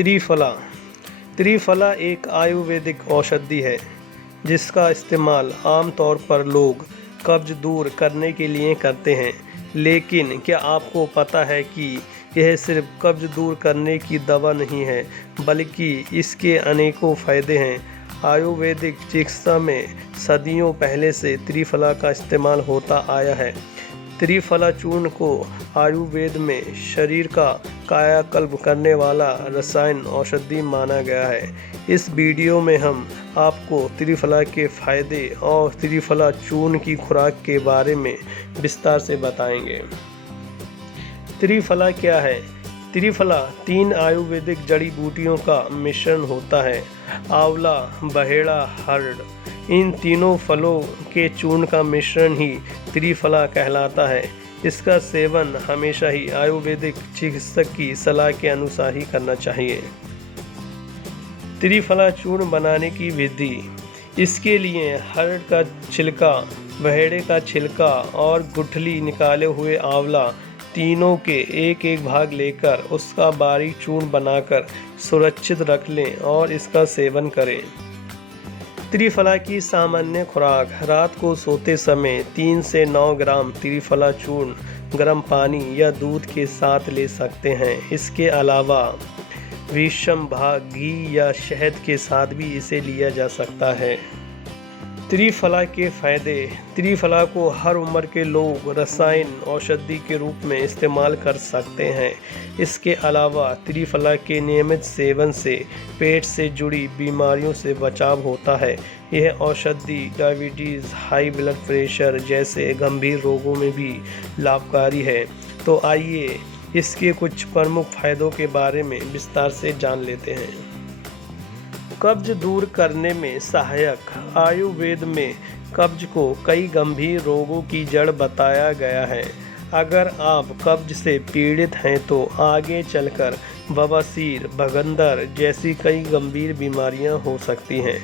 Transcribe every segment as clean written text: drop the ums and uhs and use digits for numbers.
त्रिफला। त्रिफला एक आयुर्वेदिक औषधि है जिसका इस्तेमाल आमतौर पर लोग कब्ज दूर करने के लिए करते हैं। लेकिन क्या आपको पता है कि यह सिर्फ कब्ज दूर करने की दवा नहीं है, बल्कि इसके अनेकों फायदे हैं। आयुर्वेदिक चिकित्सा में सदियों पहले से त्रिफला का इस्तेमाल होता आया है। त्रिफला चूर्ण को आयुर्वेद में शरीर का कायाकल्प करने वाला रसायन औषधि माना गया है। इस वीडियो में हम आपको त्रिफला के फायदे और त्रिफला चूर्ण की खुराक के बारे में विस्तार से बताएंगे। त्रिफला क्या है? त्रिफला 3 आयुर्वेदिक जड़ी बूटियों का मिश्रण होता है। आंवला, बहेड़ा, हर्ड, इन तीनों फलों के चूर्ण का मिश्रण ही त्रिफला कहलाता है। इसका सेवन हमेशा ही आयुर्वेदिक चिकित्सक की सलाह के अनुसार ही करना चाहिए। त्रिफला चूर्ण बनाने की विधि। इसके लिए हर्ड का छिलका, बहेड़े का छिलका और गुठली निकाले हुए आंवला तीनों के एक एक भाग लेकर उसका बारीक चूर्ण बनाकर सुरक्षित रख लें और इसका सेवन करें। त्रिफला की सामान्य खुराक। रात को सोते समय 3 से 9 ग्राम त्रिफला चूर्ण गर्म पानी या दूध के साथ ले सकते हैं। इसके अलावा विषम भाग घी या शहद के साथ भी इसे लिया जा सकता है। त्रिफला के फायदे। त्रिफला को हर उम्र के लोग रसायन औषधि के रूप में इस्तेमाल कर सकते हैं। इसके अलावा त्रिफला के नियमित सेवन से पेट से जुड़ी बीमारियों से बचाव होता है। यह औषधि डायबिटीज़, हाई ब्लड प्रेशर जैसे गंभीर रोगों में भी लाभकारी है। तो आइए इसके कुछ प्रमुख फायदों के बारे में विस्तार से जान लेते हैं। कब्ज दूर करने में सहायक। आयुर्वेद में कब्ज को कई गंभीर रोगों की जड़ बताया गया है। अगर आप कब्ज से पीड़ित हैं तो आगे चलकर बवासीर, भगंदर जैसी कई गंभीर बीमारियां हो सकती हैं।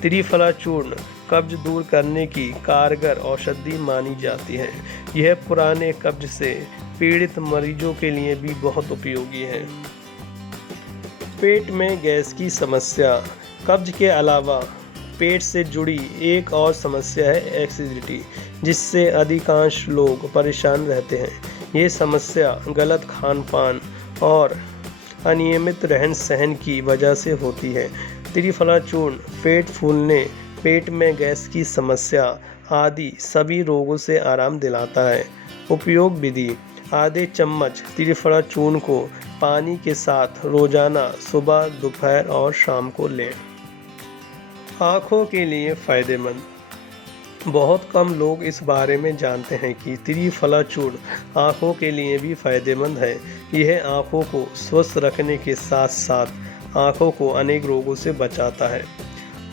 त्रिफला चूर्ण कब्ज दूर करने की कारगर औषधि मानी जाती है। यह पुराने कब्ज से पीड़ित मरीजों के लिए भी बहुत उपयोगी है। पेट में गैस की समस्या। कब्ज के अलावा पेट से जुड़ी एक और समस्या है एसिडिटी, जिससे अधिकांश लोग परेशान रहते हैं। ये समस्या गलत खान पान और अनियमित रहन सहन की वजह से होती है। त्रिफला चूर्ण पेट फूलने, पेट में गैस की समस्या आदि सभी रोगों से आराम दिलाता है। उपयोग विधि। आधे चम्मच त्रिफला चूर्ण को पानी के साथ रोजाना सुबह, दोपहर और शाम को लें। आँखों के लिए फ़ायदेमंद। बहुत कम लोग इस बारे में जानते हैं कि त्रिफला चूर्ण आँखों के लिए भी फ़ायदेमंद है। यह आँखों को स्वस्थ रखने के साथ साथ आँखों को अनेक रोगों से बचाता है।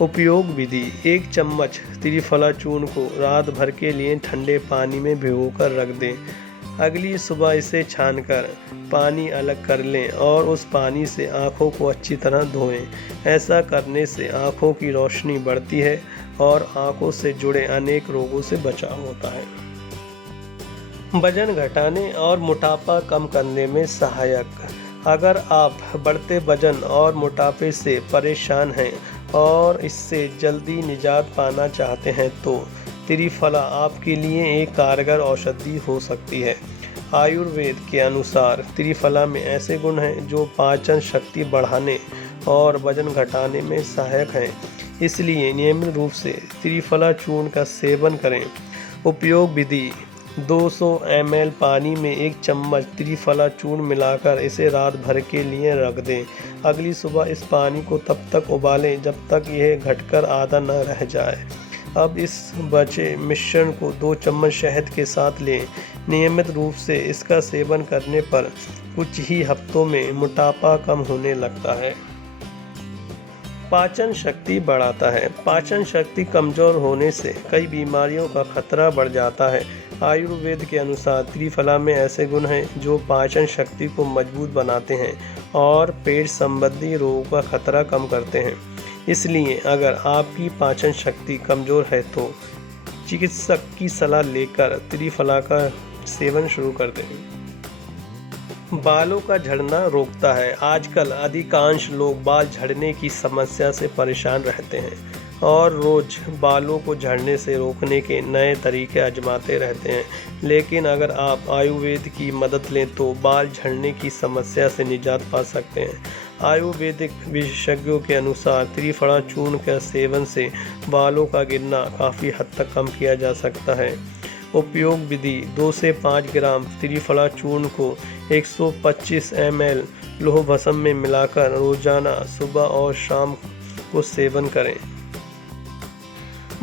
उपयोग विधि। 1 चम्मच त्रिफला चूर्ण को रात भर के लिए ठंडे पानी में भिगोकर रख दें। अगली सुबह इसे छानकर पानी अलग कर लें और उस पानी से आँखों को अच्छी तरह धोएं। ऐसा करने से आँखों की रोशनी बढ़ती है और आँखों से जुड़े अनेक रोगों से बचाव होता है। वजन घटाने और मोटापा कम करने में सहायक। अगर आप बढ़ते वजन और मोटापे से परेशान हैं और इससे जल्दी निजात पाना चाहते हैं तो त्रिफला आपके लिए एक कारगर औषधि हो सकती है। आयुर्वेद के अनुसार त्रिफला में ऐसे गुण हैं जो पाचन शक्ति बढ़ाने और वजन घटाने में सहायक हैं। इसलिए नियमित रूप से त्रिफला चूर्ण का सेवन करें। उपयोग विधि। 200 ml पानी में 1 चम्मच त्रिफला चूर्ण मिलाकर इसे रात भर के लिए रख दें। अगली सुबह इस पानी को तब तक उबालें जब तक यह घटकर आधा न रह जाए। अब इस बचे मिश्रण को 2 चम्मच शहद के साथ लें। नियमित रूप से इसका सेवन करने पर कुछ ही हफ्तों में मोटापा कम होने लगता है। पाचन शक्ति बढ़ाता है। पाचन शक्ति कमज़ोर होने से कई बीमारियों का खतरा बढ़ जाता है। आयुर्वेद के अनुसार त्रिफला में ऐसे गुण हैं जो पाचन शक्ति को मजबूत बनाते हैं और पेट संबंधी रोगों का खतरा कम करते हैं। इसलिए अगर आपकी पाचन शक्ति कमज़ोर है तो चिकित्सक की सलाह लेकर त्रिफला का सेवन शुरू कर दें। बालों का झड़ना रोकता है। आजकल अधिकांश लोग बाल झड़ने की समस्या से परेशान रहते हैं और रोज बालों को झड़ने से रोकने के नए तरीके आजमाते रहते हैं। लेकिन अगर आप आयुर्वेद की मदद लें तो बाल झड़ने की समस्या से निजात पा सकते हैं। आयुर्वेदिक विशेषज्ञों के अनुसार त्रिफला चूर्ण के सेवन से बालों का गिरना काफ़ी हद तक कम किया जा सकता है। उपयोग विधि: 2 से 5 ग्राम त्रिफला चूर्ण को 125 ml लोह भस्म में मिलाकर रोजाना सुबह और शाम को सेवन करें।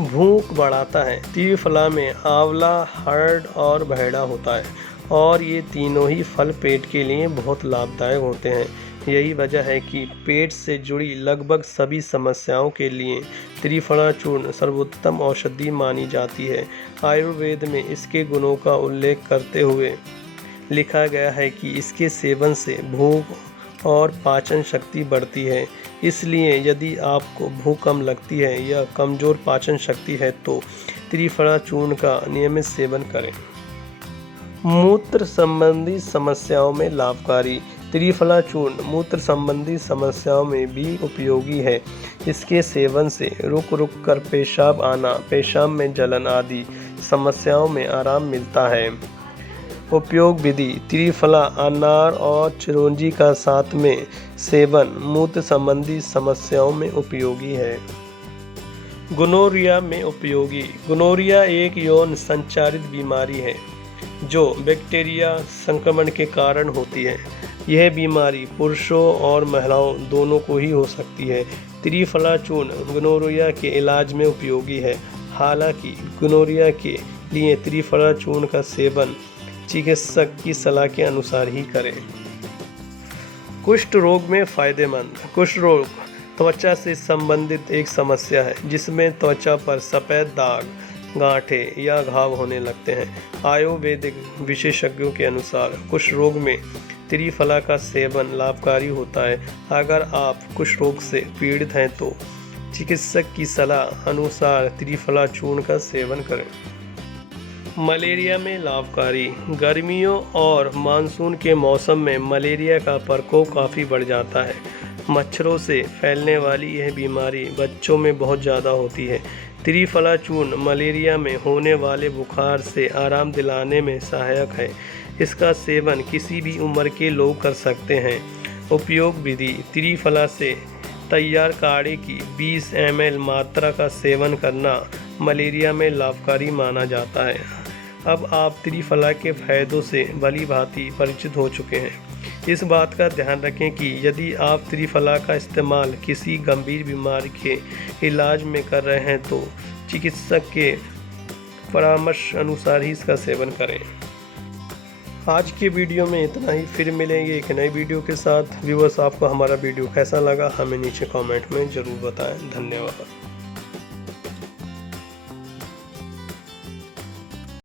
भूख बढ़ाता है। त्रिफला में आंवला, हर्ड और बहेड़ा होता है और ये तीनों ही फल पेट के लिए बहुत लाभदायक होते हैं। यही वजह है कि पेट से जुड़ी लगभग सभी समस्याओं के लिए त्रिफला चूर्ण सर्वोत्तम औषधि मानी जाती है। आयुर्वेद में इसके गुणों का उल्लेख करते हुए लिखा गया है कि इसके सेवन से भूख और पाचन शक्ति बढ़ती है। इसलिए यदि आपको भूख कम लगती है या कमज़ोर पाचन शक्ति है तो त्रिफला चूर्ण का नियमित सेवन करें। मूत्र संबंधी समस्याओं में लाभकारी: त्रिफला चूर्ण मूत्र संबंधी समस्याओं में भी उपयोगी है। इसके सेवन से रुक रुक कर पेशाब आना, पेशाब में जलन आदि समस्याओं में आराम मिलता है। उपयोग विधि: त्रिफला, अनार और चिरौंजी का साथ में सेवन मूत्र संबंधी समस्याओं में उपयोगी है। गोनोरिया में उपयोगी: गोनोरिया एक यौन संचारित बीमारी है जो बैक्टीरिया संक्रमण के कारण होती है। यह बीमारी पुरुषों और महिलाओं दोनों को ही हो सकती है। त्रिफला चूर्ण गोनोरिया के इलाज में उपयोगी है। हालांकि गोनोरिया के लिए त्रिफला चूर्ण का सेवन चिकित्सक की सलाह के अनुसार ही करें। कुष्ठ रोग में फायदेमंद: कुष्ठ रोग त्वचा से संबंधित एक समस्या है जिसमें त्वचा पर सफ़ेद दाग, गांठें या घाव होने लगते हैं। आयुर्वेदिक विशेषज्ञों के अनुसार कुष्ठ रोग में त्रिफला का सेवन लाभकारी होता है। अगर आप कुष्ठ रोग से पीड़ित हैं तो चिकित्सक की सलाह अनुसार त्रिफला चूर्ण का सेवन करें। मलेरिया में लाभकारी: गर्मियों और मानसून के मौसम में मलेरिया का प्रकोप काफ़ी बढ़ जाता है। मच्छरों से फैलने वाली यह बीमारी बच्चों में बहुत ज़्यादा होती है। त्रिफला चूर्ण मलेरिया में होने वाले बुखार से आराम दिलाने में सहायक है। इसका सेवन किसी भी उम्र के लोग कर सकते हैं। उपयोग विधि: त्रिफला से तैयार काढ़े की 20 ml मात्रा का सेवन करना मलेरिया में लाभकारी माना जाता है। अब आप त्रिफला के फायदों से भली भांति परिचित हो चुके हैं। इस बात का ध्यान रखें कि यदि आप त्रिफला का इस्तेमाल किसी गंभीर बीमारी के इलाज में कर रहे हैं तो चिकित्सक के परामर्श अनुसार ही इसका सेवन करें। आज के वीडियो में इतना ही। फिर मिलेंगे एक नई वीडियो के साथ। व्यूअर्स, आपको हमारा वीडियो कैसा लगा हमें नीचे कमेंट में ज़रूर बताएं। धन्यवाद।